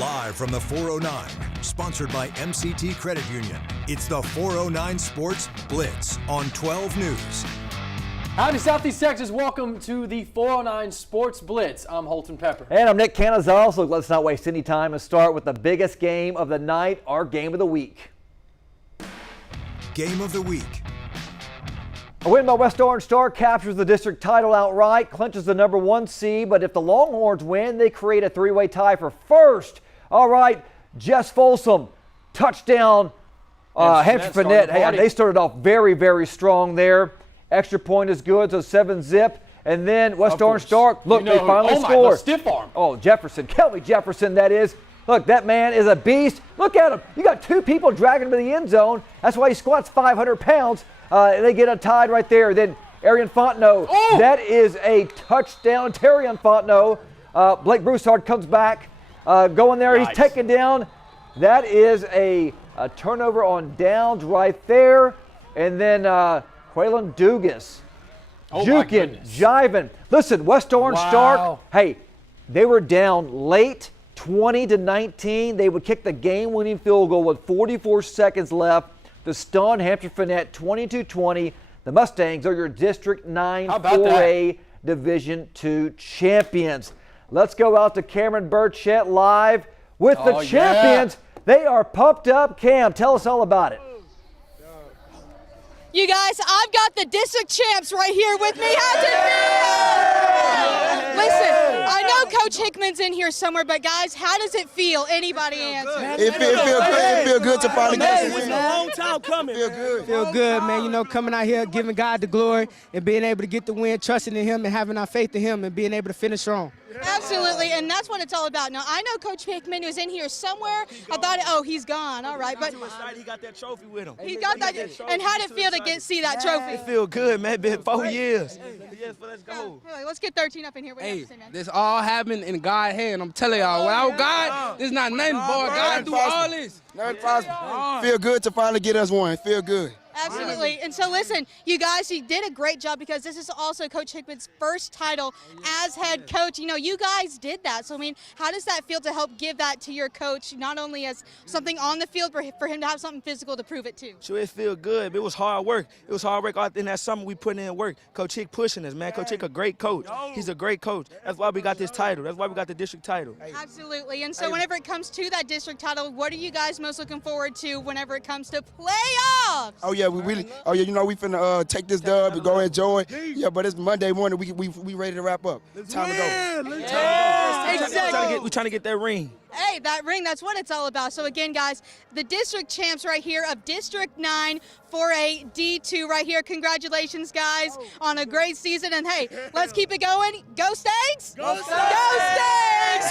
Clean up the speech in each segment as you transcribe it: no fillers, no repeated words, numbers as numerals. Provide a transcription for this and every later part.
Live from the 409, sponsored by MCT Credit Union, it's the 409 Sports Blitz on 12 News. Howdy, Southeast Texas. Welcome to the 409 Sports Blitz. I'm Holton Pepper. And I'm Nick Canizal. So let's not waste any time and start with the biggest game of the night, our game of the week. Game of the week. A win by West Orange Star captures the district title outright, clinches the #1 seed, but if the Longhorns win, they create a three-way tie for first. All right, Jess Folsom, touchdown, Hamshire-Fannett. Hey, they started off very, very strong there. Extra point is good, so 7-zip. And then West Orange Star, look, they finally scored. Stiff arm. Oh, Jefferson, Kelly Jefferson, that is. Look, that man is a beast. Look at him. You got two people dragging him to the end zone. That's why he squats 500 pounds. They get a tied right there. Then Arian Fontenot, that is a touchdown. Terrion Fontenot. Blake Broussard comes back, going there. Nice. He's taken down. That is a turnover on downs right there. And then Quaylen Dugas, juking, jiving. Listen, West Orange Stark, hey, they were down late, 20-19. They would kick the game-winning field goal with 44 seconds left to stun Hamshire-Fannett 22-20. The Mustangs are your District 9 4A Division II champions. Let's go out to Cameron Burchett live with the champions. They are pumped up. Cam, tell us all about it. You guys, I've got the district champs right here with me. How's it feel? Listen, I know Coach Hickman's in here somewhere, but guys, how does it feel? Anybody answer? It feel good. It feel good to finally get this win. It's a long time coming. Feel good. Feel good, man. You know, coming out here, giving God the glory and being able to get the win, trusting in Him and having our faith in Him and being able to finish strong. Absolutely, and that's what it's all about. Now, I know Coach Hickman was in here somewhere. I thought, he's gone. All right, but He got that trophy with him. he got that. And how did it feel to see that trophy? It feel good, man. Been 4 years. Yes, but let's go. Anyway, let's get 13 up in here. What do you have to say, man? This all happened in God's hand. I'm telling y'all, without God, there's not nothing, boy. God do all this. Nothing possible. Feel good to finally get us one. Feel good. Absolutely. And so listen, you guys, you did a great job because this is also Coach Hickman's first title as head coach. You know, you guys did that. So, I mean, how does that feel to help give that to your coach, not only as something on the field, but for him to have something physical to prove it too? Sure, it feel good. It was hard work. It was hard work out in that summer. We put in work. Coach Hick pushing us, man. Coach Hick a great coach. He's a great coach. That's why we got this title. That's why we got the district title. Absolutely. And so whenever it comes to that district title, what are you guys most looking forward to whenever it comes to playoffs? Oh yeah, you know we finna take this dub and go enjoy. Yeah, but it's Monday morning. We ready to wrap up. Time to go. Exactly. We're trying to get that ring. Hey, that ring, that's what it's all about. So again, guys, the district champs right here of District 9 4A D2 right here. Congratulations, guys, on a great season. And hey, let's keep it going. Go Stags! Go Stags! Go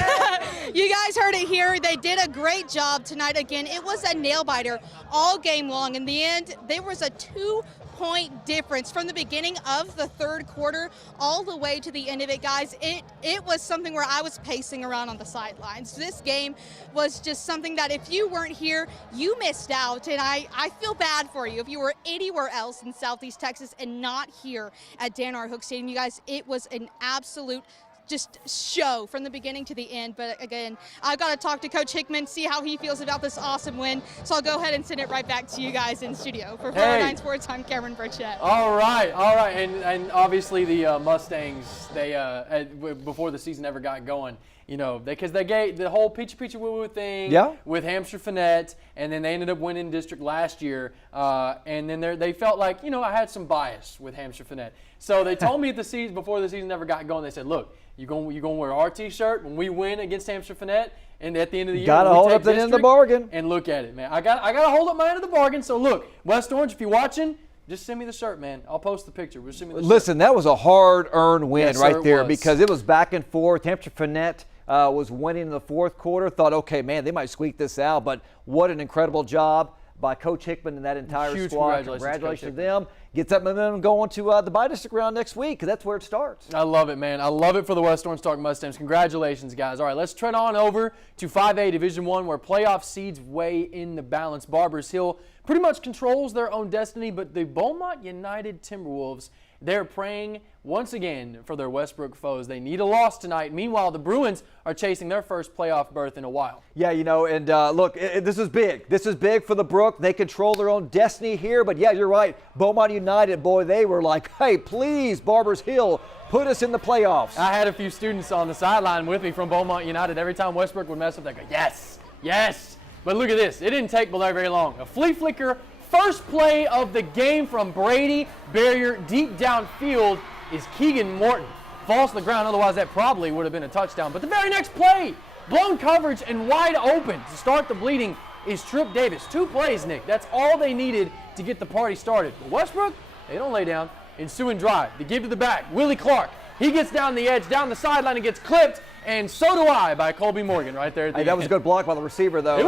Stags! You guys heard it here. They did a great job tonight. Again, it was a nail-biter all game long. In the end, there was a 2-point difference from the beginning of the third quarter all the way to the end of it, guys. It was something where I was pacing around on the sidelines. This game was just something that if you weren't here, you missed out, and I feel bad for you. If you were anywhere else in Southeast Texas and not here at Dan R. Hook Stadium, you guys, it was an absolute just show from the beginning to the end. But again, I've got to talk to Coach Hickman, see how he feels about this awesome win. So I'll go ahead and send it right back to you guys in studio. For 409 Sports, I'm Cameron Burchett. All right. And obviously the Mustangs, they before the season ever got going, you know, because they gave the whole Peachy Woo Woo thing with Hamshire-Fannett, and then they ended up winning district last year. And then they felt like, you know, I had some bias with Hamshire-Fannett. So they told me at the season before the season ever got going, they said, look, you're going to wear our T-shirt when we win against Hamshire-Fannett, and at the end of the year, gotta hold up the end of the bargain. And look at it, man. I got to hold up my end of the bargain. So look, West Orange, if you're watching, just send me the shirt, man. I'll post the picture. Send me the Listen, shirt. That was a hard-earned win right there, was. because it was back and forth. Hamshire-Fannett was winning in the fourth quarter. Thought, okay, man, they might squeak this out, but what an incredible job by Coach Hickman and that entire squad. Congratulations to them. Get that momentum going to the bi-district round next week, because that's where it starts. I love it, man. I love it for the West Orange Stark Mustangs. Congratulations, guys. All right, let's tread on over to 5A Division I, where playoff seeds weigh in the balance. Barbers Hill pretty much controls their own destiny, but the Beaumont United Timberwolves They're praying once again for their Westbrook foes. They need a loss tonight. Meanwhile, the Bruins are chasing their first playoff berth in a while. Yeah, and look, this is big. This is big for the Brook. They control their own destiny here. But, yeah, you're right. Beaumont United, boy, they were like, hey, please, Barbers Hill, put us in the playoffs. I had a few students on the sideline with me from Beaumont United. Every time Westbrook would mess up, they go, yes, yes. But look at this. It didn't take very long. A flea flicker, first play of the game from Brady Barrier deep downfield is Keegan Morton. Falls to the ground, otherwise that probably would have been a touchdown. But the very next play, blown coverage and wide open to start the bleeding is Tripp Davis. 2 plays, Nick. That's all they needed to get the party started. But Westbrook, they don't lay down. Ensuing drive, they give to the back. Willie Clark, he gets down the edge, down the sideline, and gets clipped. And so do I by Colby Morgan right there at the end. That was a good block by the receiver, though. It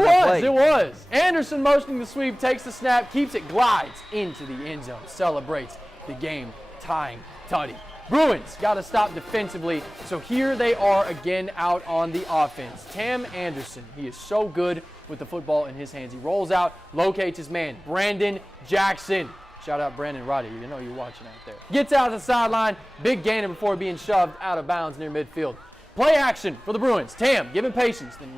was. Anderson motioning the sweep, takes the snap, keeps it, glides into the end zone, celebrates the game-tying tutty. Bruins got to stop defensively, so here they are again out on the offense. Tam Anderson, he is so good with the football in his hands. He rolls out, locates his man, Brandon Jackson. Shout out Brandon Roddy, you know you're watching out there. Gets out of the sideline, big gainer before being shoved out of bounds near midfield. Play action for the Bruins. Tam giving patience, then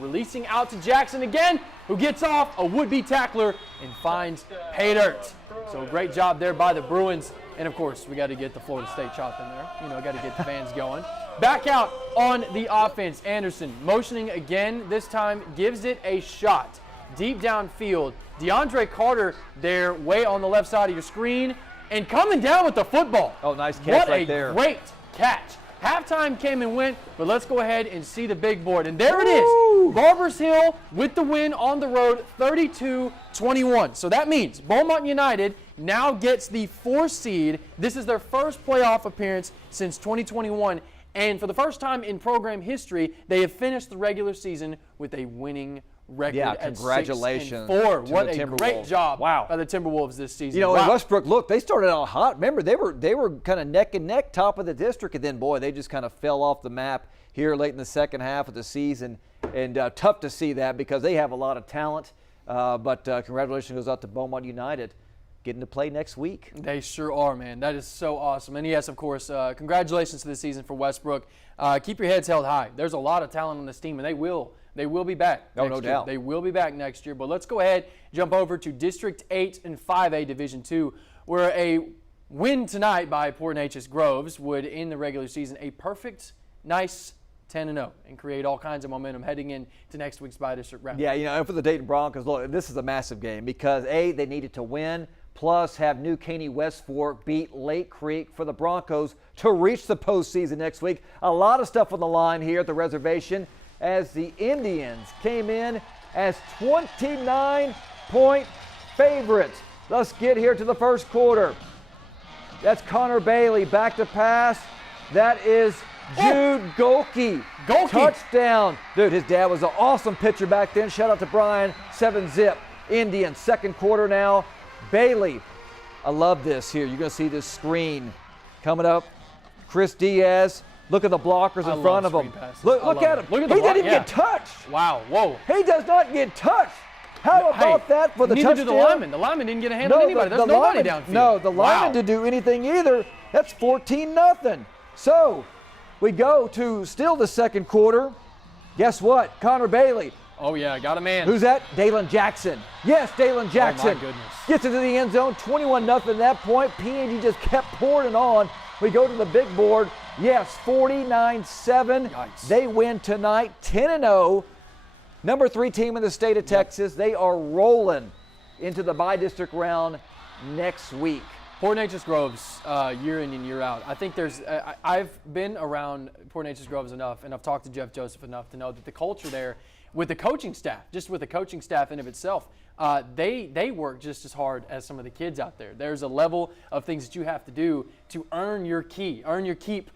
releasing out to Jackson again, who gets off a would-be tackler and finds pay dirt. So great job there by the Bruins. And, of course, we got to get the Florida State chop in there. Got to get the fans going. Back out on the offense. Anderson motioning again. This time gives it a shot. Deep downfield. DeAndre Carter there way on the left side of your screen. And coming down with the football. Oh, nice catch right there. What a great catch. Halftime came and went, but let's go ahead and see the big board. And there it is. Barbers Hill with the win on the road, 32-21. So that means Beaumont United now gets the 4th seed. This is their first playoff appearance since 2021. And for the first time in program history, they have finished the regular season with a winning record at 6-4. What a great job by the Timberwolves this season. And Westbrook, look, they started out hot. Remember, they were kind of neck and neck, top of the district, and then, boy, they just kind of fell off the map here late in the second half of the season. And tough to see that because they have a lot of talent. But congratulations goes out to Beaumont United getting to play next week. They sure are, man. That is so awesome. And, yes, of course, congratulations to the season for Westbrook. Keep your heads held high. There's a lot of talent on this team, and they will be back next year. No doubt. They will be back next year. But let's go ahead, jump over to District 8 and 5A Division 2, where a win tonight by Port Neches-Groves would end the regular season a perfect, nice 10-0 and create all kinds of momentum heading into next week's bi-district round. Yeah, and for the Dayton Broncos, look, this is a massive game because, A, they needed to win, plus have New Caney West Fork beat Lake Creek for the Broncos to reach the postseason next week. A lot of stuff on the line here at the reservation as the Indians came in as 29-point favorites. Let's get here to the first quarter. That's Connor Bailey back to pass. That is Jude Golke. Touchdown. Dude, his dad was an awesome pitcher back then. Shout out to Brian. 7-zip. Indians, second quarter now. Bailey, I love this here. You're going to see this screen coming up. Chris Diaz. Look at the blockers in front of him. Look at him. He didn't even get touched. Wow. Whoa. He does not get touched. How about that for the touchdown? Neither did the lineman. The lineman didn't get a hand on anybody. There's nobody downfield. No, the lineman didn't do anything either. That's 14-0. So we go to still the second quarter. Guess what? Connor Bailey. Oh, yeah, got a man. Who's that? Dalen Jackson. Yes, Dalen Jackson. Oh, my goodness. Gets into the end zone, 21-0 at that point. PNG just kept pouring on. We go to the big board. Yes, 49-7. Yikes. They win tonight, 10-0. Number 3 team in the state of Texas. They are rolling into the bi-district round next week. Port Neches-Groves, year in and year out. I think I've been around Port Neches-Groves enough, and I've talked to Jeff Joseph enough to know that the culture there, with the coaching staff, just with the coaching staff in of itself, they work just as hard as some of the kids out there. There's a level of things that you have to do to earn your keep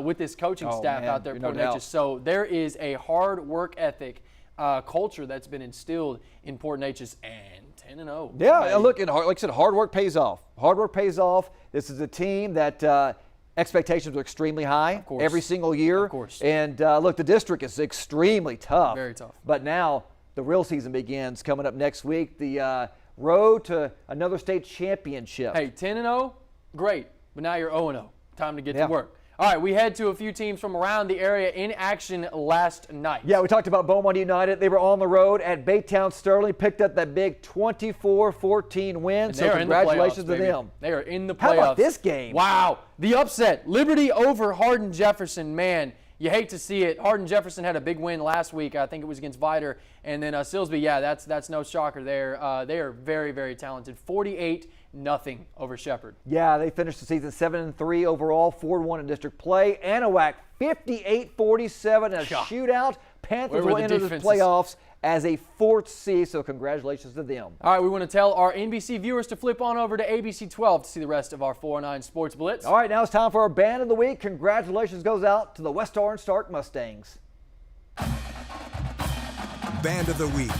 with this coaching staff out there at Port Neches. So there is a hard work ethic culture that's been instilled in Port Neches, and 10-0. Yeah, look, like I said, hard work pays off. Hard work pays off. This is a team that expectations are extremely high every single year. Of course. And look, the district is extremely tough. Very tough. But now the real season begins coming up next week. The road to another state championship. Hey, 10-0, great. but now you're 0-0. Time to get to work. All right, we head to a few teams from around the area in action last night. Yeah, we talked about Beaumont United. They were on the road at Baytown Sterling, picked up that big 24-14 win. So congratulations to them. They are in the playoffs. How about this game? Wow, the upset. Liberty over Harden Jefferson. Man, you hate to see it. Harden Jefferson had a big win last week. I think it was against Vider. And then Silsby, yeah, that's no shocker there. They are very, very talented. 48-0 over Shepherd. Yeah, they finished the season 7-3 overall, 4-1 in district play. Anahuac 58-47 in a shootout. Panthers will enter the playoffs as a 4th seed, so congratulations to them. All right, we want to tell our NBC viewers to flip on over to ABC 12 to see the rest of our 409 Sports Blitz. All right, now it's time for our Band of the Week. Congratulations goes out to the West Orange Stark Mustangs. Band of the Week.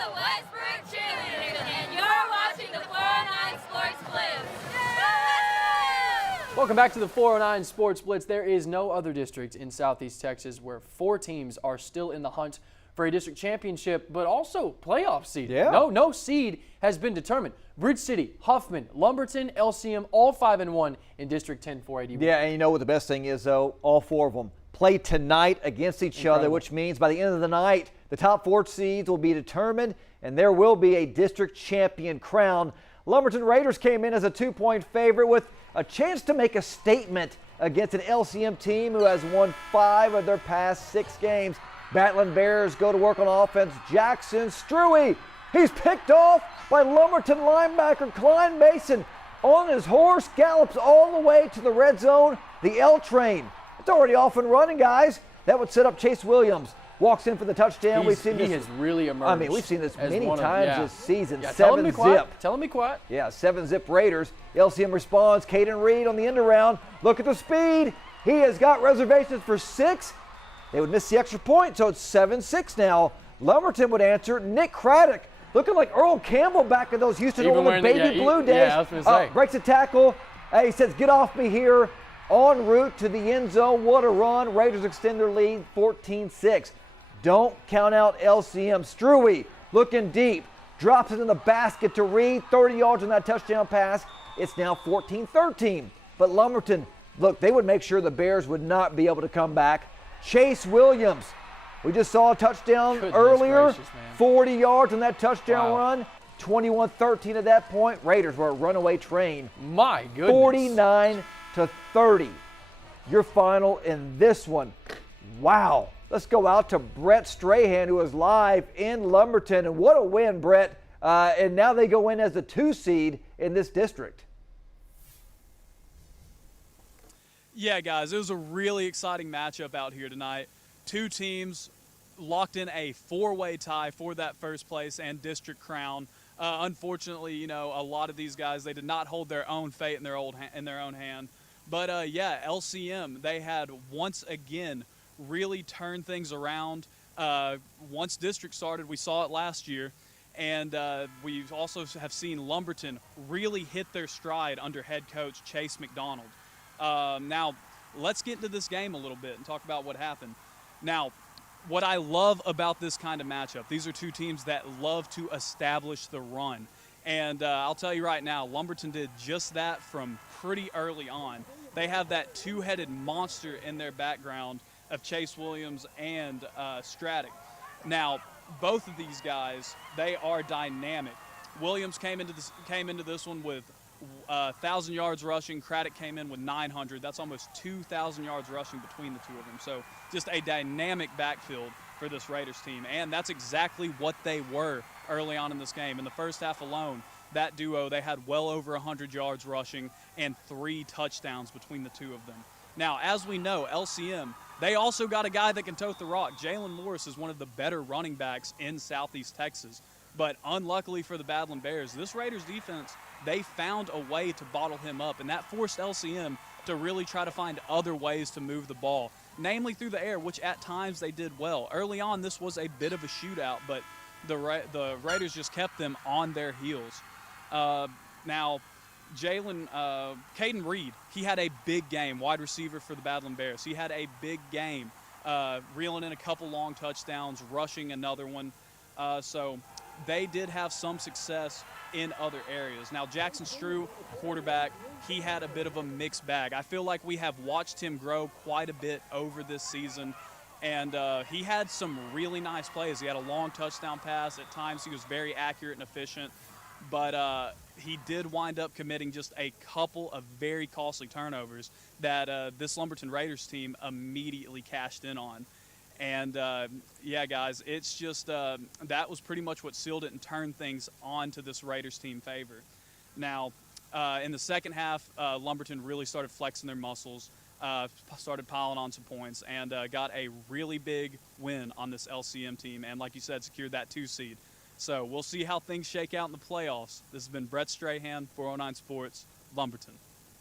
the Westbrook cheerleaders, and you're watching the 409 Sports Blitz. Welcome back to the 409 Sports Blitz. There is no other district in Southeast Texas where 4 teams are still in the hunt for a district championship, but also playoff seed. Yeah. No seed has been determined. Bridge City, Huffman, Lumberton, LCM, all 5-1 in District 10 480. Yeah, and you know what the best thing is, though? All 4 of them play tonight against each other, which means by the end of the night, the top 4 seeds will be determined, and there will be a district champion crowned. Lumberton Raiders came in as a 2-point favorite with a chance to make a statement against an LCM team who has won 5 of their past 6 games. Battling Bears go to work on offense. Jackson Struey, he's picked off by Lumberton linebacker Klein Mason. On his horse, gallops all the way to the red zone. The L train, it's already off and running, guys. That would set up Chase Williams. walks in for the touchdown. He has really emerged. I mean, we've seen this many times this season. Yeah, 7-zip. Tell him be quiet. Yeah, 7-zip Raiders. LCM responds. Caden Reed on the end around. Look at the speed. He has got reservations for 6. They would miss the extra point, so it's 7-6 now. Lumberton would answer. Nick Craddock, looking like Earl Campbell back in those Houston Oilers baby blue days. Yeah, I was going to say. Breaks a tackle. He says, get off me here. En route to the end zone. What a run. Raiders extend their lead 14-6. Don't count out LCM. Struey looking deep. Drops it in the basket to Reed. 30 yards on that touchdown pass. It's now 14-13. But Lumberton, look, they would make sure the Bears would not be able to come back. Chase Williams. We just saw a touchdown earlier. 40 yards on that touchdown run. 21-13 at that point. Raiders were a runaway train. My goodness. 49-30. Your final in this one. Wow. Let's go out to Brett Strahan, who is live in Lumberton. And what a win, Brett. And now they go in as the 2 seed in this district. Yeah, guys, it was a really exciting matchup out here tonight. 2 teams locked in a 4-way tie for that first place and district crown. Unfortunately, you know, a lot of these guys, they did not hold their own fate in their own hand. But yeah, LCM, they had once again really turned things around. Once district started, we saw it last year, and we also have seen Lumberton really hit their stride under head coach Chase McDonald. Now, let's get into this game a little bit and talk about what happened. Now, what I love about this kind of matchup, these are 2 teams that love to establish the run. And I'll tell you right now, Lumberton did just that from pretty early on. They have that 2-headed monster in their background of Chase Williams and Straddick. Now, both of these guys, they are dynamic. Williams came into this one with 1,000 yards rushing. Craddock came in with 900. That's almost 2,000 yards rushing between the 2 of them. So just a dynamic backfield for this Raiders team. And that's exactly what they were early on in this game. In the first half alone, that duo, they had well over 100 yards rushing and 3 touchdowns between the 2 of them. Now, as we know, LCM, they also got a guy that can tote the rock. Jalen Morris is one of the better running backs in Southeast Texas. But unluckily for the Badland Bears, this Raiders defense, they found a way to bottle him up, and that forced LCM to really try to find other ways to move the ball, namely through the air, which at times they did well. Early on, this was a bit of a shootout, but the Raiders just kept them on their heels. Now, Caden Reed, he had a big game, wide receiver for the Badland Bears. He had a big game, reeling in a couple long touchdowns, rushing another one. So they did have some success in other areas. Now, Jackson Strew, quarterback, he had a bit of a mixed bag. I feel like we have watched him grow quite a bit over this season, and he had some really nice plays. He had a long touchdown pass. At times he was very accurate and efficient, but he did wind up committing just a couple of very costly turnovers that this Lumberton Raiders team immediately cashed in on. And, yeah, guys, it's just that was pretty much what sealed it and turned things on to this Raiders team favor. Now, in the second half, Lumberton really started flexing their muscles, started piling on some points, and got a really big win on this LCM team. And, like you said, secured that 2 seed. So we'll see how things shake out in the playoffs. This has been Brett Strahan, 409 Sports, Lumberton.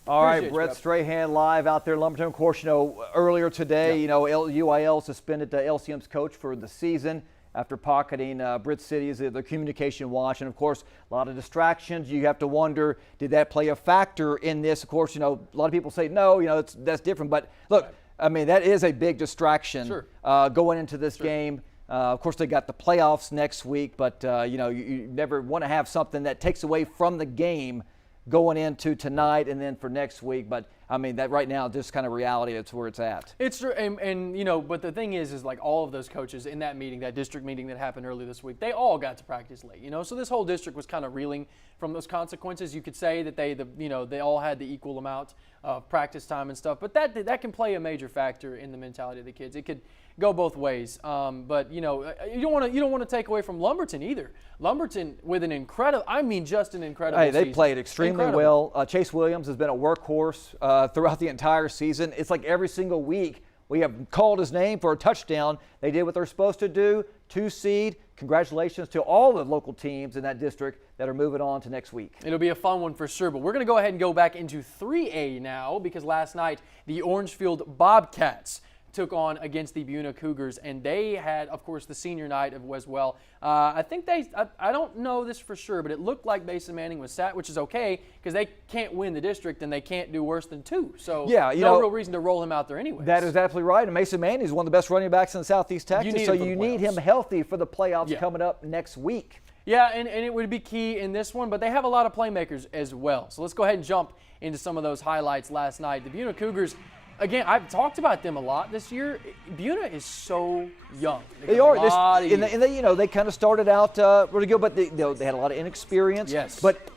All right, Brett Strahan live out there in Lumberton. Of course, you know, earlier today, you know, UIL suspended LCM's coach for the season after pocketing Britt City as the communication watch. And, of course, a lot of distractions. You have to wonder, did that play a factor in this? Of course, you know, a lot of people say no, you know, that's different. But, look, I mean, that is a big distraction going into this game. Of course, they got the playoffs next week. But, you know, you never want to have something that takes away from the game going into tonight and then for next week. But I mean, that right now, just kind of reality, it's where it's at. It's true, and you know, but the thing is like all of those coaches in that meeting, that district meeting that happened earlier this week, they all got to practice late, you know, so this whole district was kind of reeling from those consequences. You could say that they all had the equal amount of practice time and stuff, but that can play a major factor in the mentality of the kids. It could go both ways, but you know, you don't want to take away from Lumberton either. Lumberton with an incredible, I mean, just an incredible season. They played extremely well. Chase Williams has been a workhorse throughout the entire season. It's like every single week We have called his name for a touchdown. They did what they're supposed to do. 2 seed. Congratulations to all the local teams in that district that are moving on to next week. It'll be a fun one for sure, but we're going to go ahead and go back into 3A now because last night the Orangefield Bobcats took on against the Buna Cougars, and they had, of course, the senior night as well. I think I don't know this for sure, but it looked like Mason Manning was sat, which is okay because they can't win the district and they can't do worse than 2. So yeah, no real reason to roll him out there anyway. That is absolutely right. And Mason Manning is one of the best running backs in Southeast Texas, so you need him healthy for the playoffs coming up next week. Yeah, and it would be key in this one, but they have a lot of playmakers as well. So let's go ahead and jump into some of those highlights last night. The Buna Cougars, again, I've talked about them a lot this year. Buna is so young. They are. And they kind of started out really good, but they had a lot of inexperience. Yes. But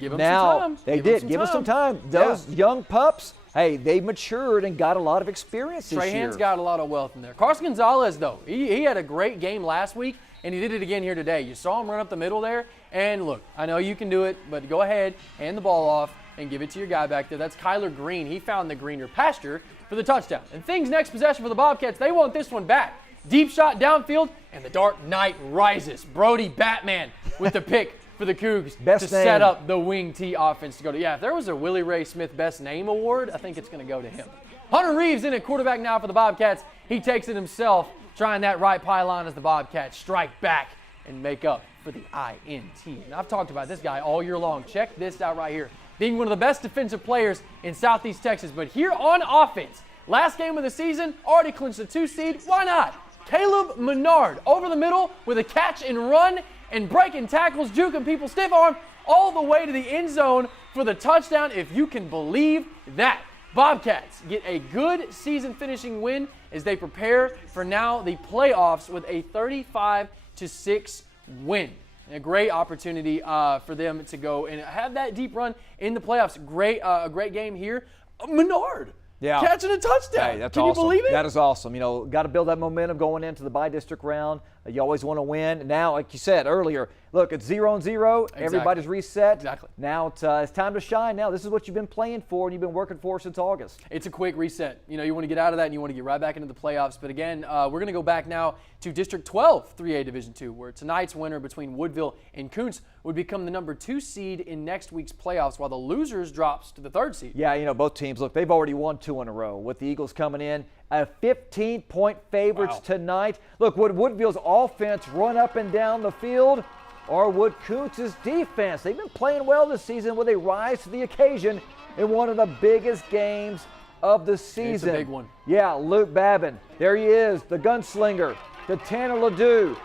give them now some time. They did. Give them some time. Those young pups, hey, they matured and got a lot of experience this year. Trahan's got a lot of wealth in there. Carson Gonzalez, though, he had a great game last week, and he did it again here today. You saw him run up the middle there, and look, I know you can do it, but go ahead, hand the ball off, and give it to your guy back there. That's Kyler Green. He found the greener pasture for the touchdown. And things next possession for the Bobcats, they want this one back. Deep shot downfield, and the Dark Knight rises. Brody Batman with the pick for the Cougs to set up the wing T offense to go to. Yeah, if there was a Willie Ray Smith Best Name Award, I think it's going to go to him. Hunter Reeves in at quarterback now for the Bobcats. He takes it himself, trying that right pylon as the Bobcats strike back and make up for the INT. And I've talked about this guy all year long. Check this out right here. Being one of the best defensive players in Southeast Texas. But here on offense, last game of the season, already clinched the 2 seed. Why not? Caleb Menard over the middle with a catch and run and breaking tackles, juking people, stiff arm, all the way to the end zone for the touchdown, if you can believe that. Bobcats get a good season finishing win as they prepare for now the playoffs with a 35-6 win. A great opportunity for them to go and have that deep run in the playoffs. A great game here. Menard catching a touchdown. Hey, that's Can awesome. you believe it? That is awesome. Got to build that momentum going into the bi-district round. You always want to win. Now, like you said earlier, look, it's 0-0. Exactly. Everybody's reset. Exactly. Now it's time to shine. Now this is what you've been playing for and you've been working for since August. It's a quick reset. You want to get out of that and you want to get right back into the playoffs. But again, we're going to go back now to District 12, 3A Division II, where tonight's winner between Woodville and Kountze would become the number 2 seed in next week's playoffs, while the losers drops to the 3rd seed. Yeah, both teams, look, they've already won 2 in a row, with the Eagles coming in at 15-point favorites tonight. Look, would Woodville's offense run up and down the field, or would Kountze's defense? They've been playing well this season. Will they rise to the occasion in one of the biggest games of the season? It's a big one. Yeah, Luke Babin. There he is, the gunslinger, the Tanner Ledoux.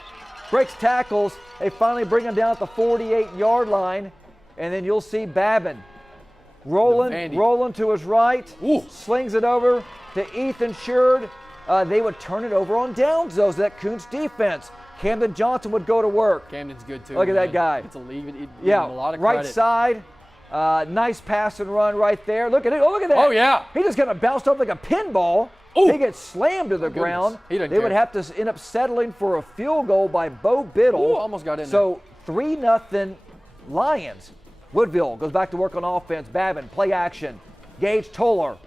Breaks tackles. They finally bring him down at the 48-yard line, and then you'll see Babin rolling to his right, slings it over to Ethan Sherd. They would turn it over on downs, though, so that Kountze defense. Camden Johnson would go to work. Camden's good, too. Look at that guy. It's a leave it. Yeah, a lot of right credit. side. Nice pass and run right there. Look at it. Oh, look at that. Oh, yeah. He just kind of bounced off like a pinball. Ooh. He gets slammed to the ground. He doesn't They care. would have to end up settling for a field goal by Bo Biddle. Ooh, almost got in So 3-0 Lions. Woodville goes back to work on offense. Babin, play action. Gage Toller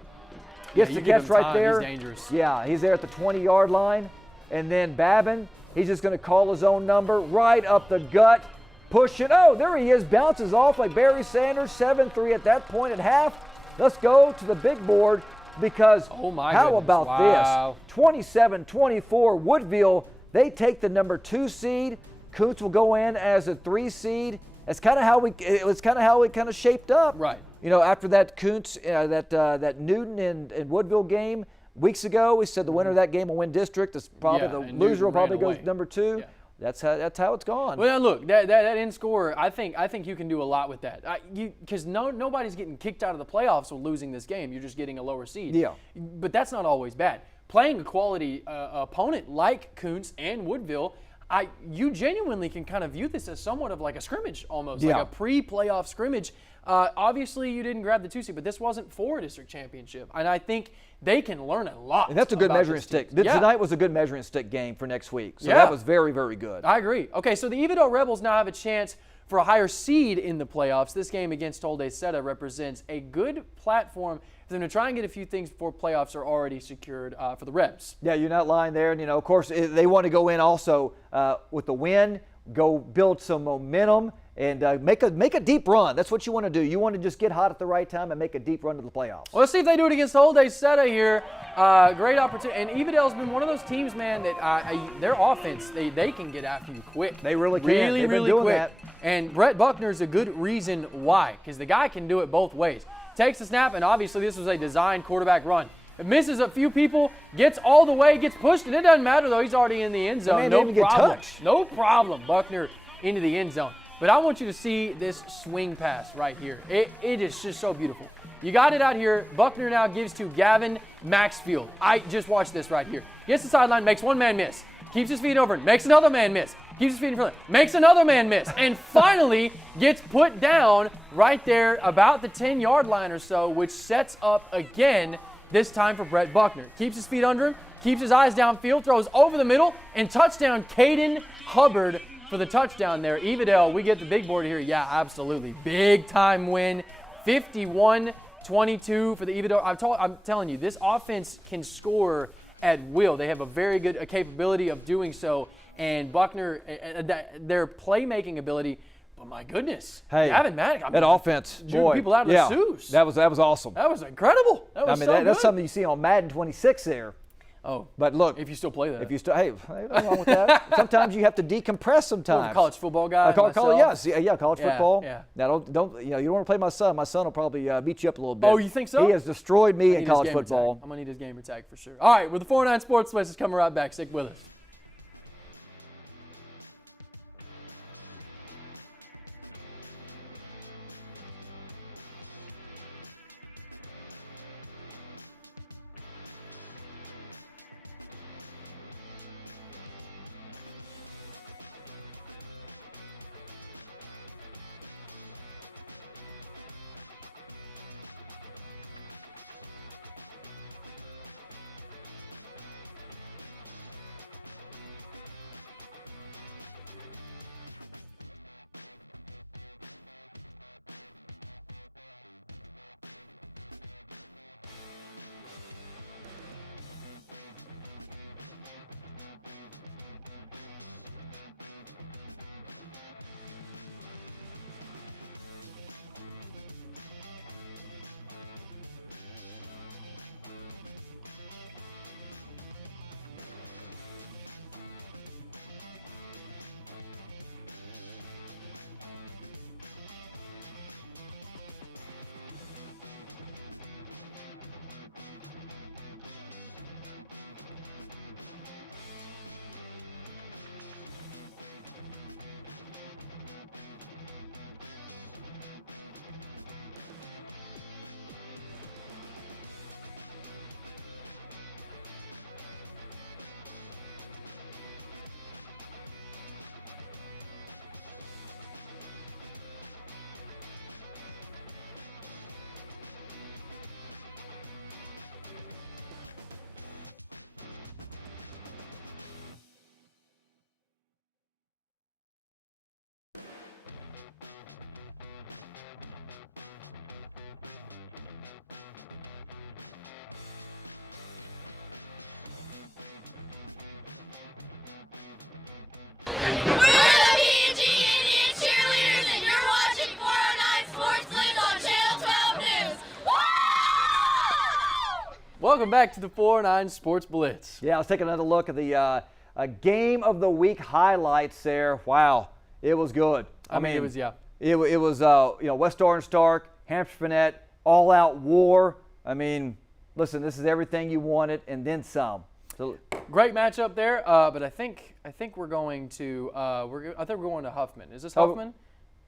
gets the catch right there. He's dangerous. Yeah, he's there at the 20-yard line. And then Babin, he's just going to call his own number right up the gut. Push it. Oh, there he is. Bounces off like Barry Sanders. 7-3 at that point at half. Let's go to the big board because how about this? 27-24 Woodville. They take the number 2 seed. Kountze will go in as a 3 seed. That's kind of how it kind of shaped up. Right. After that Kountze, that Newton and Woodville game weeks ago, we said the winner of that game will win district. It's probably the loser will probably go number 2. Yeah. That's how it's gone. Well, now look, that end score, I think you can do a lot with that. Because nobody's getting kicked out of the playoffs with losing this game. You're just getting a lower seed. Yeah. But that's not always bad. Playing a quality opponent like Kountze and Woodville, you genuinely can kind of view this as somewhat of like a scrimmage almost, like a pre-playoff scrimmage. Obviously, you didn't grab the 2 seed, but this wasn't for a district championship. And I think they can learn a lot. And that's a good measuring stick. Tonight was a good measuring stick game for next week. So that was very, very good. I agree. Okay, so the Evadale Rebels now have a chance for a higher seed in the playoffs, this game against Hull-Daisetta represents a good platform for them to try and get a few things before playoffs are already secured for the Rebs. Yeah, you're not lying there. And, of course, they want to go in also with the win, go build some momentum, and make a deep run. That's what you want to do. You want to just get hot at the right time and make a deep run to the playoffs. Well, let's see if they do it against Hull-Daisetta here. Great opportunity. And Evadale's been one of those teams, man, that their offense, they can get after you quick. They really can. Really, They've been really doing quick. that. And Brett Buckner's a good reason why, because the guy can do it both ways. Takes the snap, and obviously this was a designed quarterback run. It misses a few people, gets all the way, ggets pushed, and it doesn't matter, though. He's already in the end zone. No problem. No problem. Buckner into the end zone. But I want you to see this swing pass right here. It is just so beautiful. You got it out here. Buckner now gives to Gavin Maxfield. I just watched this right here. Gets the sideline, makes one man miss. Keeps his feet over, makes another man miss. Keeps his feet in front, makes another man miss. And finally gets put down right there about the 10-yard line or so, which sets up again, this time for Brett Buckner. Keeps his feet under him, keeps his eyes downfield, throws over the middle, and touchdown Caden Hubbard for the touchdown there. Evadale, we get the big board here. Yeah, absolutely. Big time win. 51-22 for the Evadale. I'm telling you, this offense can score at will. They have a very good capability of doing so. And Buckner, their playmaking ability, but my goodness. Hey, Gavin Maddox, that offense, boy. People out of the Sioux. That was awesome. That was incredible. That was that's something you see on Madden 26 there. Oh, but look, if you still play that, hey, nothing wrong with that. Sometimes you have to decompress. Sometimes. College football guy. College football. Yeah. Now don't you don't want to play my son. My son will probably beat you up a little bit. Oh, you think so? He has destroyed me in college football. Tag. I'm gonna need his gamer tag for sure. All right, with the 409 Sports Blitz is coming right back. Stick with us. Welcome back to the 409 Sports Blitz. Yeah, let's take another look at the Game of the Week highlights there. Wow, it was good. I mean, it was, yeah. It was West Orange Stark, Hamshire-Fannett, all-out war. I mean, listen, this is everything you wanted and then some. So, great matchup there, but I think we're going to we're going to Huffman. Is this Huffman?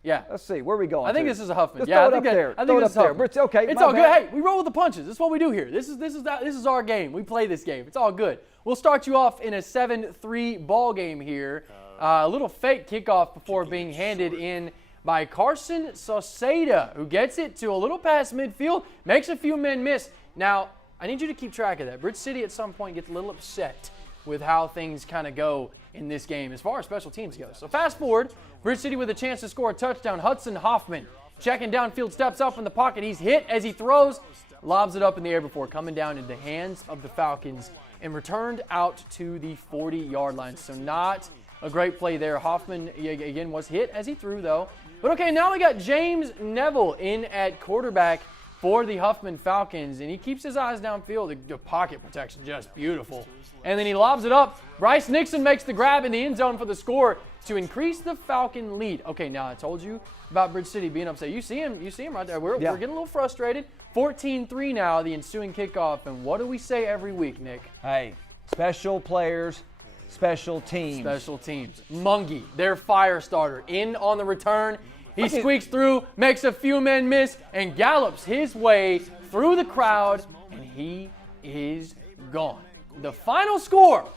Yeah. Let's see. Where are we going? I think this is a Huffman. Let's yeah, throw it up there. I think this is Huffman. It's okay. It's all good. Hey, we roll with the punches. This is what we do here. This is our game. We play this game. It's all good. We'll start you off in a 7-3 ball game here. A little fake kickoff before being handed in by Carson Sauceda, who gets it to a little past midfield, makes a few men miss. Now, I need you to keep track of that. Bridge City at some point gets a little upset with how things kind of go in this game as far as special teams go. So fast forward, Bridge City with a chance to score a touchdown. Hudson Huffman checking downfield, steps up in the pocket. He's hit as he throws, lobs it up in the air before coming down in the hands of the Falcons and returned out to the 40-yard line. So not a great play there. Hoffman, again, was hit as he threw, though. But, okay, now we got James Neville in at quarterback for the Huffman Falcons, and he keeps his eyes downfield. The pocket protection just beautiful. And then he lobs it up. Bryce Nixon makes the grab in the end zone for the score to increase the Falcon lead. Okay, now I told you about Bridge City being upset. You see him right there. We're getting a little frustrated. 14-3 now, the ensuing kickoff. And what do we say every week, Nick? Hey, special players, special teams. Special teams. Mungie, their fire starter, in on the return. He squeaks through, makes a few men miss, and gallops his way through the crowd, and he is gone. The final score,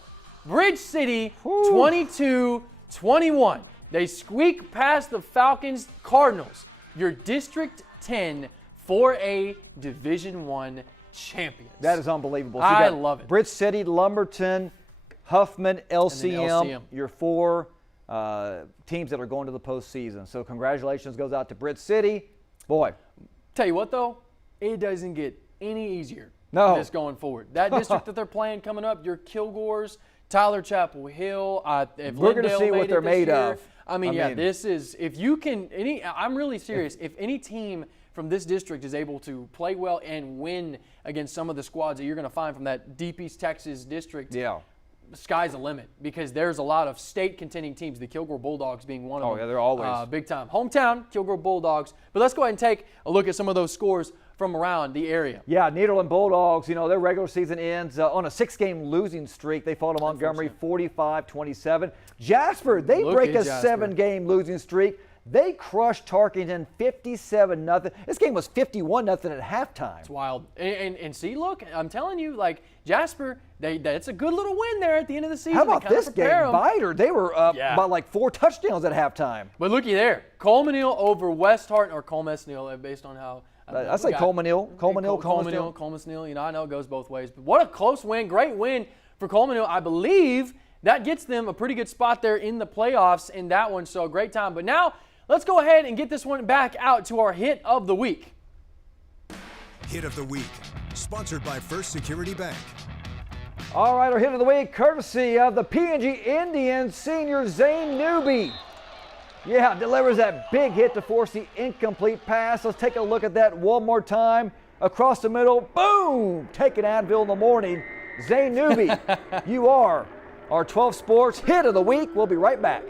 Bridge City 22-21. They squeak past the Falcons Cardinals, your District 10 4A Division I champions. That is unbelievable. So I love it. Bridge City, Lumberton, Huffman, LCM, your 4 teams that are going to the postseason. So congratulations goes out to Bridge City. Boy. Tell you what, though, it doesn't get any easier than this going forward. That district that they're playing coming up, your Kilgores, Tyler Chapel Hill, we're going to see what they're made of. I mean, this is, if you can, I'm really serious. If any team from this district is able to play well and win against some of the squads that you're going to find from that Deep East Texas district, sky's the limit, because there's a lot of state contending teams, the Kilgore Bulldogs being one of them. Oh, yeah, they're always. Big time. Hometown, Kilgore Bulldogs. But let's go ahead and take a look at some of those scores from around the area. Yeah, Nederland Bulldogs, their regular season ends on a 6-game losing streak. They fall to Montgomery 45-27. Jasper, they break a 7-game losing streak. They crushed Tarkington 57-0. This game was 51-0 at halftime. It's wild. And see, look, I'm telling you, like, Jasper, that's a good little win there at the end of the season. How about this game? Biter, they were up by like 4 touchdowns at halftime. But looky there. Coleman-Hill over West Hart, or Coleman-Hill, based on how. I say Coleman-Hill. Coleman-Hill. Coleman-Hill. I know it goes both ways. But what a close win. Great win for Coleman-Hill. I believe that gets them a pretty good spot there in the playoffs in that one. So a great time. But now, let's go ahead and get this one back out to our hit of the week. Hit of the week, sponsored by First Security Bank. All right, our hit of the week, courtesy of the P&G Indians senior Zane Newby. Yeah, delivers that big hit to force the incomplete pass. Let's take a look at that one more time. Across the middle, boom! Taking Advil in the morning. Zane Newby, you are our 12 Sports hit of the week. We'll be right back.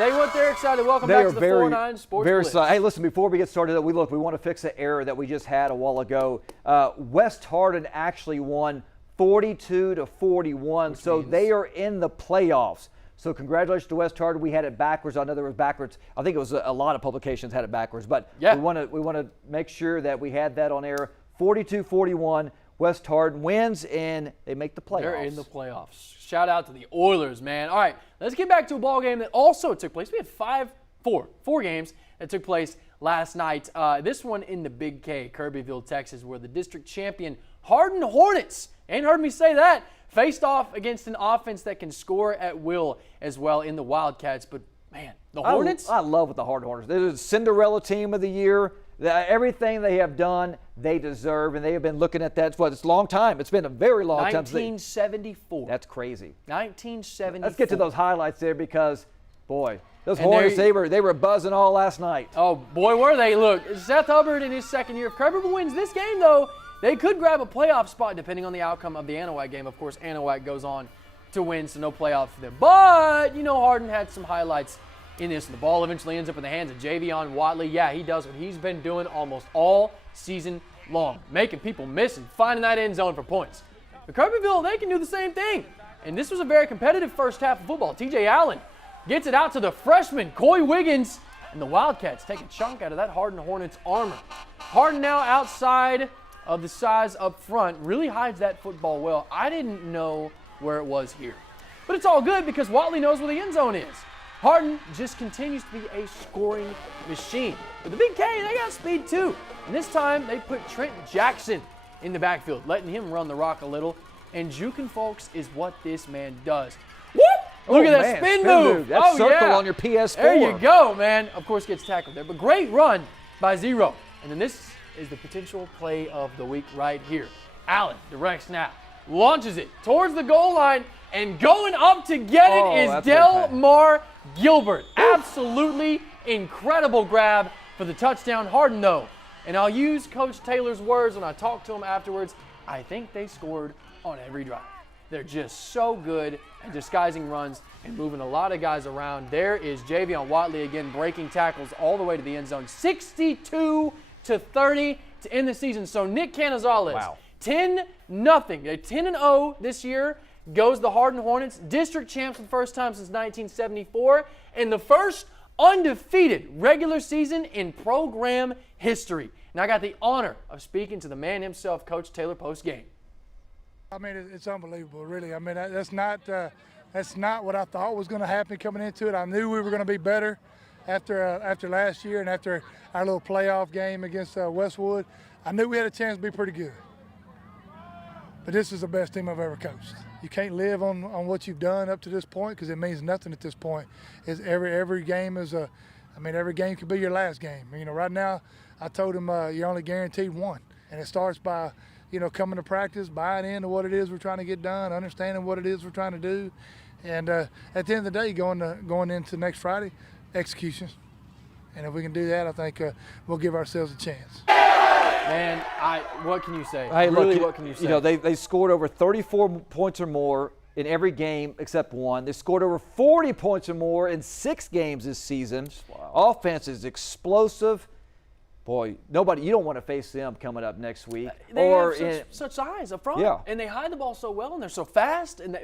Tell you what, they're excited. Welcome back to the 409 Sports very Blitz. excited. Hey, listen, before we get started, we want to fix an error that we just had a while ago. West Harden actually won 42-41, so they are in the playoffs. So congratulations to West Harden. We had it backwards. I know there was backwards. I think it was a lot of publications had it backwards, but we want to make sure that we had that on air. 42-41. West Harden wins, and they make the playoffs. They're in the playoffs. Shout out to the Oilers, man. All right, let's get back to a ball game that also took place. We had four games that took place last night. This one in the Big K, Kirbyville, Texas, where the district champion Harden Hornets, ain't heard me say that, faced off against an offense that can score at will as well in the Wildcats. But, man, the Hornets? I love what the Harden Hornets. They're the Cinderella team of the year. Everything they have done, they deserve, and they have been looking at that. It's a long time. It's been a very long time. 1974. That's crazy. 1974. Let's get to those highlights there because, boy, those Hornets, they were buzzing all last night. Oh, boy, were they. Look, Seth Hubbard in his second year. If Kirbyville wins this game, though, they could grab a playoff spot depending on the outcome of the Anahuac game. Of course, Anahuac goes on to win, so no playoff for them. But, Harden had some highlights in this. And the ball eventually ends up in the hands of Javion Watley. Yeah, he does what he's been doing almost all season long, making people miss and finding that end zone for points. But Kirbyville, they can do the same thing. And this was a very competitive first half of football. TJ Allen gets it out to the freshman, Coy Wiggins, and the Wildcats take a chunk out of that Harden Hornets armor. Harden now outside of the size up front really hides that football well. I didn't know where it was here. But it's all good because Watley knows where the end zone is. Harden just continues to be a scoring machine. But the Big K, they got speed too. And this time they put Trent Jackson in the backfield, letting him run the rock a little. And juking folks is what this man does. Whoop! Look at that spin move. That circle on your PS4. There you go, man. Of course, gets tackled there. But great run by Zero. And then this is the potential play of the week right here. Allen, direct snap, launches it towards the goal line, and going up to get it is Delmar Gilbert. Absolutely incredible grab for the touchdown. Harden, though, and I'll use Coach Taylor's words when I talk to him afterwards, I think they scored on every drive. They're just so good at disguising runs and moving a lot of guys around. There is Javion Watley again breaking tackles all the way to the end zone. 62-30 to end the season. So Nick Canizales, 10-0. They're 10-0 this year. Goes the Harden Hornets, district champs for the first time since 1974, and the first undefeated regular season in program history. And I got the honor of speaking to the man himself, Coach Taylor, post-game. I mean, it's unbelievable, really. I mean, that's not what I thought was going to happen coming into it. I knew we were going to be better after last year and after our little playoff game against Westwood. I knew we had a chance to be pretty good. But this is the best team I've ever coached. You can't live on what you've done up to this point because it means nothing at this point. Every game is every game could be your last game. Right now, I told them you're only guaranteed one, and it starts by coming to practice, buying into what it is we're trying to get done, understanding what it is we're trying to do, and at the end of the day, going into next Friday, execution. And if we can do that, I think we'll give ourselves a chance. Man, what can you say? Hey, really, look, what can you say? They scored over 34 points or more in every game except one. They scored over 40 points or more in 6 games this season. Wow. Offense is explosive. Boy, you don't want to face them coming up next week. They have such size up front. Yeah. And they hide the ball so well, and they're so fast. And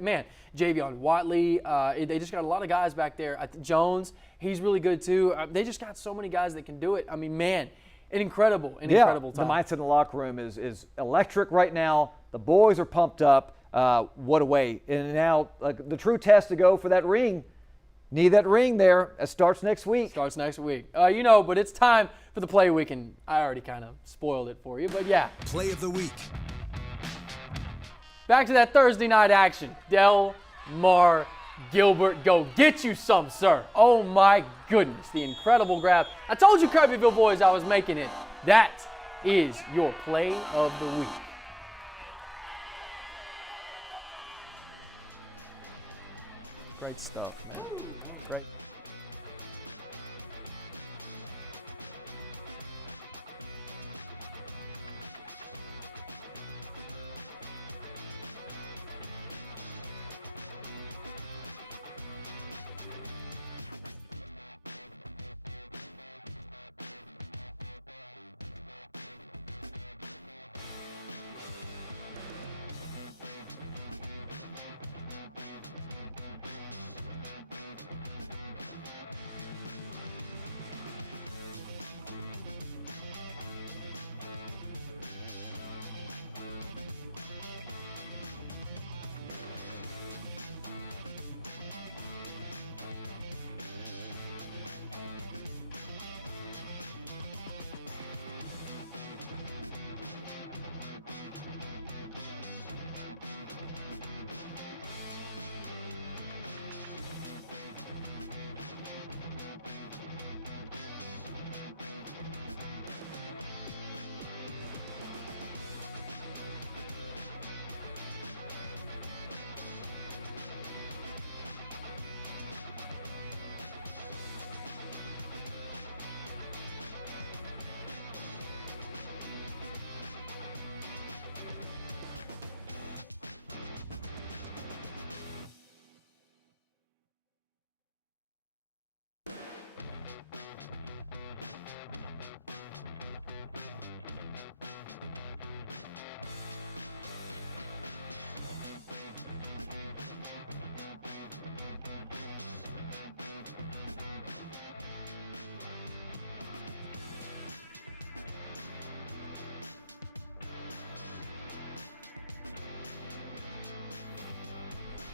Javion Watley, they just got a lot of guys back there. Jones, he's really good too. They just got so many guys that can do it. I mean, man. Incredible time. The mindset in the locker room is electric right now. The boys are pumped up. What a way. And now the true test to go for that ring. Need that ring there. It starts next week. But it's time for the play week, and I already kind of spoiled it for you, but yeah. Play of the week. Back to that Thursday night action. Delmar Gilbert, go get you some, sir. Oh my goodness, the incredible grab. I told you, Kirbyville boys, I was making it. That is your play of the week. Great stuff, man. Great.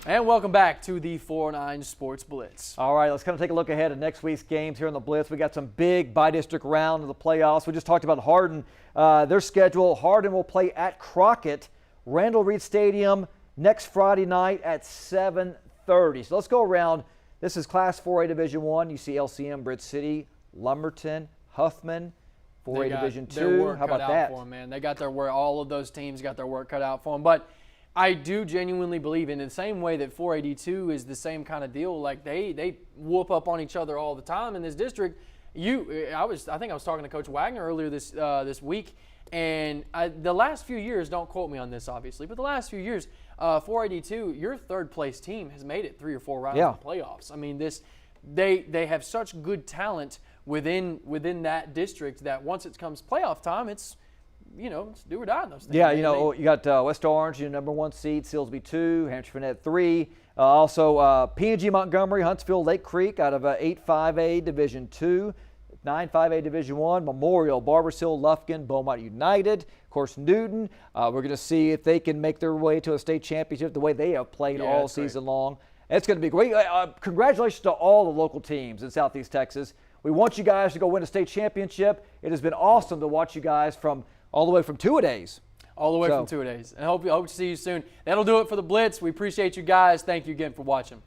And welcome back to the 409 Sports Blitz. All right, let's kind of take a look ahead at next week's games here in the Blitz. We got some big by-district round of the playoffs. We just talked about Harden, their schedule. Harden will play at Crockett, Randall Reed Stadium next Friday night at 7:30. So let's go around. This is Class 4A Division I. You see LCM, Bridge City, Lumberton, Huffman, 4A Division II. How about that? For them, man. They got their work. All of those teams got their work cut out for them. But I do genuinely believe in the same way that 482 is the same kind of deal. Like they whoop up on each other all the time in this district. I think I was talking to Coach Wagner earlier this week, and the last few years, don't quote me on this obviously, but the last few years, 482, your third place team has made it 3 or 4 rounds of the playoffs. I mean, they have such good talent within that district that once it comes playoff time, it's it's do or die in those things. Yeah, you got West Orange, your number 1 seed, Silsbee 2, Hamshire-Fannett 3. Also, P&G Montgomery, Huntsville, Lake Creek out of 8-5A Division 2, 9-5A Division 1, Memorial, Barbers Hill, Lufkin, Beaumont United, of course, Newton. We're going to see if they can make their way to a state championship the way they have played all season long. It's going to be great. Congratulations to all the local teams in Southeast Texas. We want you guys to go win a state championship. It has been awesome to watch you guys all the way from two-a-days. All the way from two-a-days. And I hope to see you soon. That'll do it for the Blitz. We appreciate you guys. Thank you again for watching.